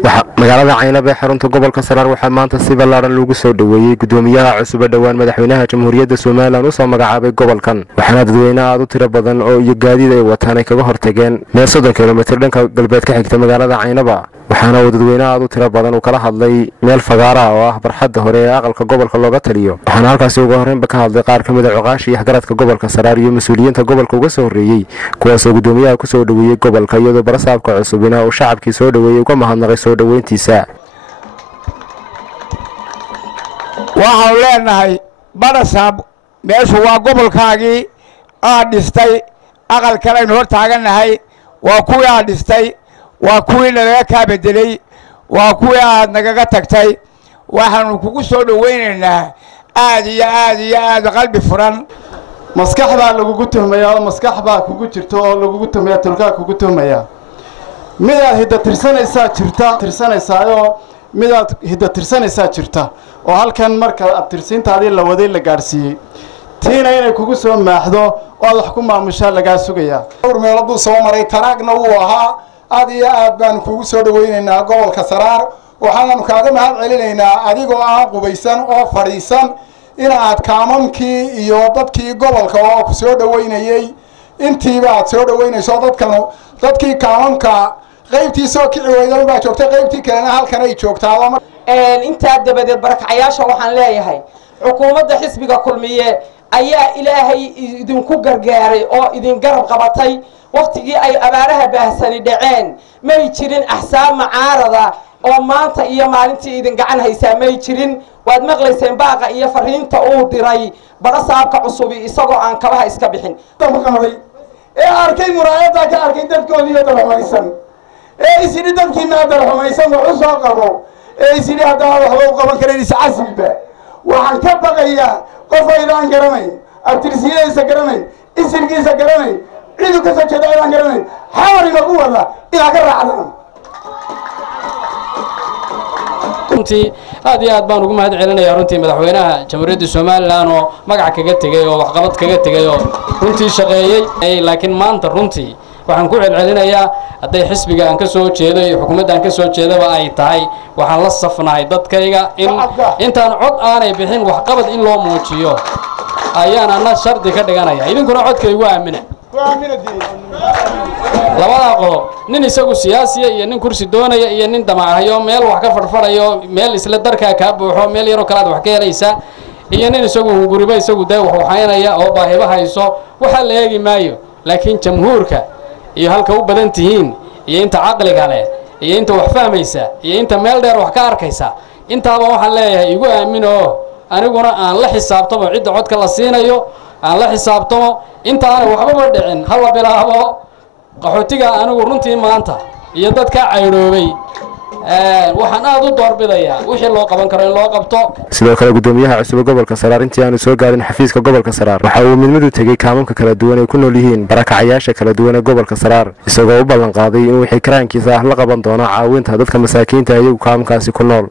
magaalada Caynab ee xarunta gobolka Saraar waxaa maanta si ballaaran lagu soo dhaweeyay gudoomiyaha cusub dhawaan madaxweynaha Jamhuuriyadda Soomaaliland oo soo magacaabay gobolkan waxaana dadweynaha aad u tiro badan oo iyo gaadiid ay wataan ay kaga hortageen meel 30 kiiloomitir dhanka galbeed ka xigta magaalada Caynab waxaana dadweynaha aad u tiro badan uu kala hadlay meel fagaara oo ah barxadda hore ee aqalka gobolka looga taliyo waxaana halkaas ugu horreynba ka hadlay qaar kamid ah cuqaash iyo xagaradka gobolka Saraar iyo mas'uuliyiinta gobolka uga soo horeeyay kuwaas oo gudoomiyaha ku soo dhaweeyay gobolka iyadoo barasaabka cusubina uu shacabkii soo dhaweeyay uga mahadnaqay soo dhaweyntiisa waxaan leenahay barasaab meeshu waa gobolkaagii aad dhistay aqal kale aynu hor taaganahay waa kuwii aad dhistay waa kuwii nalaga kaa bedelay waa kuwii aad nagaga tagtay waxaanu kugu soo dhaweynaynaa aad iyo aad iyo aad qalbi furan maskax baa lagugu tuhmayaa maskax baa kugu jirto oo lagugu tuhmayaa tulkaa kugu tuhmayaa midaad hidda tirsanaysaayoo midaad hidda tirsanaysaa jirta oo halkan marka aad tirsiintaadii la waday la gaarsiiyey tiina inay kugu soo maaxdo oo aad wax ku maamushaa lagaa sugayaa dhowr meelood buu soo maray tanaagna wuu ahaa aad iyo aad baan kugu soo dhaweynaynaa gobolka Saraar waxaanu kaaga mahad celinaynaa adigoo aan qubaysan oo fadhiisan inaad kaamamkii iyo dadkii gobolka oo ku soo dhaweynayay intiiba aad soo dhaweynayso dadkii kaamamka qaybtii soo kici weydan baa joogtay qaybtii kalena halkan ay joogtaa inta dabadeed barakacayaasha waxaan leeyahay xukuumadda xisbiga kulmiye ayaa ilaahay idinku gargaaray oo idin garab qabatay waqtigii ay abaaraha baahsani dhaceen may jirin axsaab macaarada oo maanta iyo maalintii idin gacan haysaa may jirin waad maqlayseen baaqa iyo fariinta uu diray barasaabka cusub isagoo aan kabaha iska bixin ee arkay muraayada ka arkay dadkoodii dalxumaysan ee isii dadkiina dalxumaysan wuxuu soo qabo ee isii hadaa wax uu qaban kareen iscasiba waxaan ka baqayaa qof aydan garanay abtirsiyeesa garanay isirkiisa garanay ciidu ka soo jeeda aydan garanay xawriga ku wada ila ka raacdan runtii aad iyo aad baan ugu mahad celinayaa runtii madaxweynaha Jamhuuriyadda Soomaaliland oo magac kaga tagay oo waxqabad kaga tagay oo runtii shaqeeyay laakiin maanta runtii waxaan ku celcelinayaa haday xisbiga aan ka soo jeedo iyo xukuumadda aan ka soo jeedaba ay tahay waxaan la safnahay dadkayga intaan cod aanay bixin waxqabad in loo muujiyo ayaan ana shardi ka dhiganaya idinkuna codkaygu aamina labada qodob nin isagu siyaasiya iyo nin kursi doonaya iyo nin damaahayo meel wax ka farfarayo meel isla darka ka buuxo meel yaro kala wax ka helaysa iyo nin isagu guriba isagu day wax waxaynaya oo baahiba hayso waxa la eegi maayo laakiin jamhuurka iyo halka u badan tihiin iyo inta aqliga leh iyo inta wax fahmaysa iyo inta meel dheer wax ka arkaysa intaaba waxaan leeyahay igu aamino aniguna aan la xisaabtamo cid codka la siinayo aan la xisaabtamo inta aan waxba ma dhicin hal bilaabo qaxootiga anigu runtii maanta iyo dadka cayroobay waxaan aad u doorbidayaa wixii loo qaban karo in loo qabto sidoo kale gudoomiyaha cusub gobolka Saraar intii aanu soo gaarin xafiiska gobolka Saraar waxa uu midmid u tagay kaamamka kala duwan ee ku nool yihiin barakacayaasha kala duwan ee gobolka Saraar isagoo u ballan qaaday in wixii karaankiisa la qaban doono caawinta dadka masaakiinta iyagu kaamkaasi ku nool